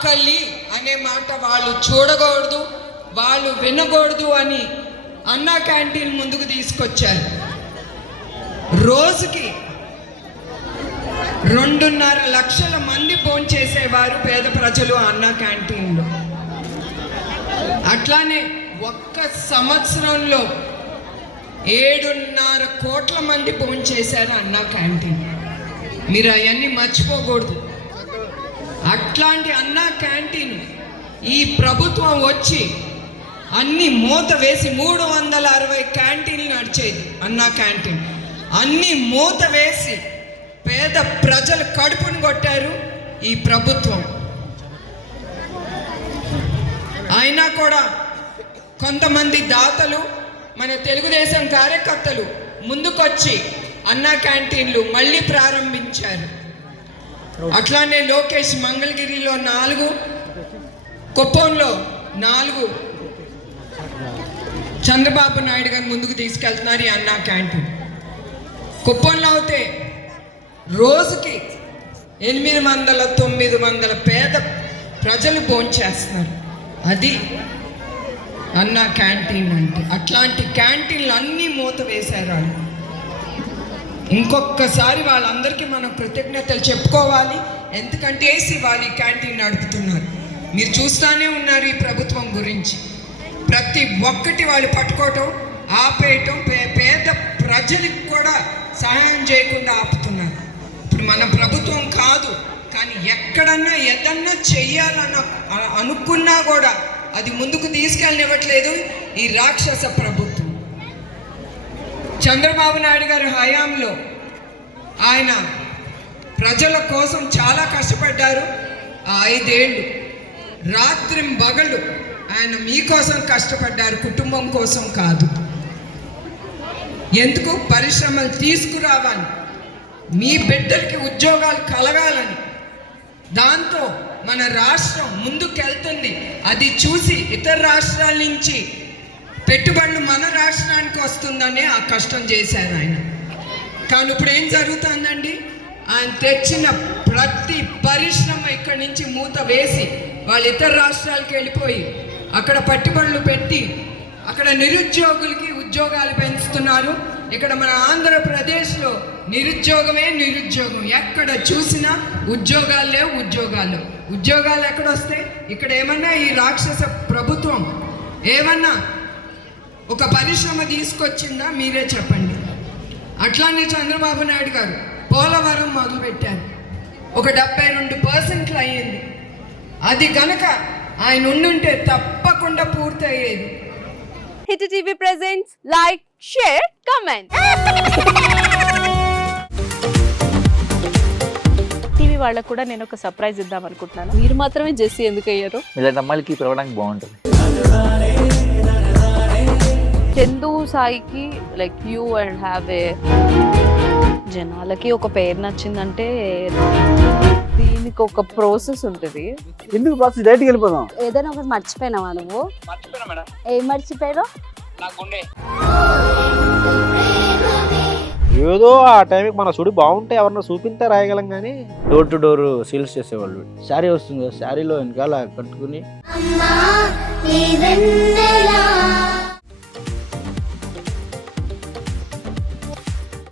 ఆకలి అనే మాట వాళ్ళు చూడకూడదు, వాళ్ళు వినకూడదు అని అన్నా క్యాంటీన్ ముందుకు తీసుకొచ్చారు. రోజుకి 2.5 లక్షల మంది భోంచేసేవారు పేద ప్రజలు అన్నా క్యాంటీన్లో. అట్లానే ఒక్క సంవత్సరంలో 7.5 కోట్ల మంది భోంచేశారు అన్నా క్యాంటీన్. మీరు అవన్నీ మర్చిపోకూడదు. అట్లాంటి అన్నా క్యాంటీన్ ఈ ప్రభుత్వం వచ్చి అన్ని మూత వేసి 360 క్యాంటీన్లు నడిచేది అన్నా క్యాంటీన్. అన్ని మూత వేసి పేద ప్రజలు కడుపును కొట్టారు ఈ ప్రభుత్వం. అయినా కూడా కొంతమంది దాతలు, మన తెలుగుదేశం కార్యకర్తలు ముందుకొచ్చి అన్నా క్యాంటీన్లు మళ్ళీ ప్రారంభించారు. అట్లానే లోకేష్ మంగళగిరిలో 4, కుప్పంలో 4 చంద్రబాబు నాయుడు గారు ముందుకు తీసుకెళ్తున్నారు ఈ అన్నా క్యాంటీన్. కుప్పంలో అయితే రోజుకి 800-900 పేద ప్రజలు భోంచేస్తున్నారు. అది అన్నా క్యాంటీన్ అంటే. అట్లాంటి క్యాంటీన్లు అన్నీ మూత వేశారు వాళ్ళు. ఇంకొకసారి వాళ్ళందరికీ మనం కృతజ్ఞతలు చెప్పుకోవాలి. ఎందుకంటే వాళ్ళు ఈ క్యాంటీన్ నడుపుతున్నారు. మీరు చూస్తూనే ఉన్నారు ఈ ప్రభుత్వం గురించి. ప్రతి ఒక్కటి వాళ్ళు పట్టుకోవటం, ఆపేయటం, పేద ప్రజలకు కూడా సహాయం చేయకుండా ఆపుతున్నారు. ఇప్పుడు మన ప్రభుత్వం కాదు, కానీ ఎక్కడన్నా ఏదన్నా చెయ్యాలన్న అనుకున్నా కూడా అది ముందుకు తీసుకెళ్ళనివ్వట్లేదు ఈ రాక్షస ప్రభుత్వం. చంద్రబాబు నాయుడు గారి హయాంలో ఆయన ప్రజల కోసం చాలా కష్టపడ్డారు. 5 ఏళ్ళు రాత్రింబగళ్ళు ఆయన మీకోసం కష్టపడ్డారు, కుటుంబం కోసం కాదు. ఎందుకు? పరిశ్రమలు తీసుకురావాలి, మీ బిడ్డలకి ఉద్యోగాలు కలగాలని. దాంతో మన రాష్ట్రం ముందుకెళ్తుంది. అది చూసి ఇతర రాష్ట్రాల నుంచి పెట్టుబడులు మన రాష్ట్రానికి వస్తుందనే ఆ కష్టం చేశారు ఆయన. కానీ ఇప్పుడు ఏం జరుగుతుందండి? ఆయన తెచ్చిన ప్రతి పరిశ్రమ ఇక్కడి నుంచి మూత వేసి వాళ్ళు ఇతర రాష్ట్రాలకు వెళ్ళిపోయి అక్కడ పెట్టుబడులు పెట్టి అక్కడ నిరుద్యోగులకి ఉద్యోగాలు పెంచుతున్నారు. ఇక్కడ మన ఆంధ్రప్రదేశ్లో నిరుద్యోగమే నిరుద్యోగం. ఎక్కడ చూసినా ఉద్యోగాలు లేవు, ఉద్యోగాలు ఎక్కడొస్తాయి? ఇక్కడ ఏమన్నా ఈ రాక్షస ప్రభుత్వం ఏమన్నా ఒక పరిశ్రమ తీసుకొచ్చిందా? మీరే చెప్పండి. అట్లానే చంద్రబాబు నాయుడు గారు పోలవరం మొదలుపెట్టారు. ఒక 72% అయ్యింది. అది కనుక ఆయన ఉండుంటే తప్పకుండా పూర్తి అయ్యేది. Hit TV presents like, share, comment. TV వాళ్ళకు కూడా నేను ఒక సర్ప్రైజ్ ఇద్దాం అనుకుంటున్నాను. మీరు మాత్రమే జెస్సీ ఎందుకు అయ్యారు? ఇలాంటి అమ్మాయిలకి పిలవడానికి బాగుంటుంది. చందు సాయికి like you and have a జనాలకి ఒక పేరు నచ్చిందంటే దీనికి ఒక ప్రాసెస్ ఉంటుంది. ఎందుకు ప్రాసెస్? డైరెక్ట్కి వెళ్ళిపోదాం. ఏదైనా ఒకటి మర్చిపోయినావా నువ్వు? ఏం మర్చిపోయావు? ఏదో ఆ టైంకి మన సుడి బాగుంటే ఎవరన్నా చూపిస్తే రాయగలం. కానీ డోర్ టు డోర్ సేల్స్ చేసేవాళ్ళు. శారీ వస్తుంది, శారీలో వెనకాల కట్టుకుని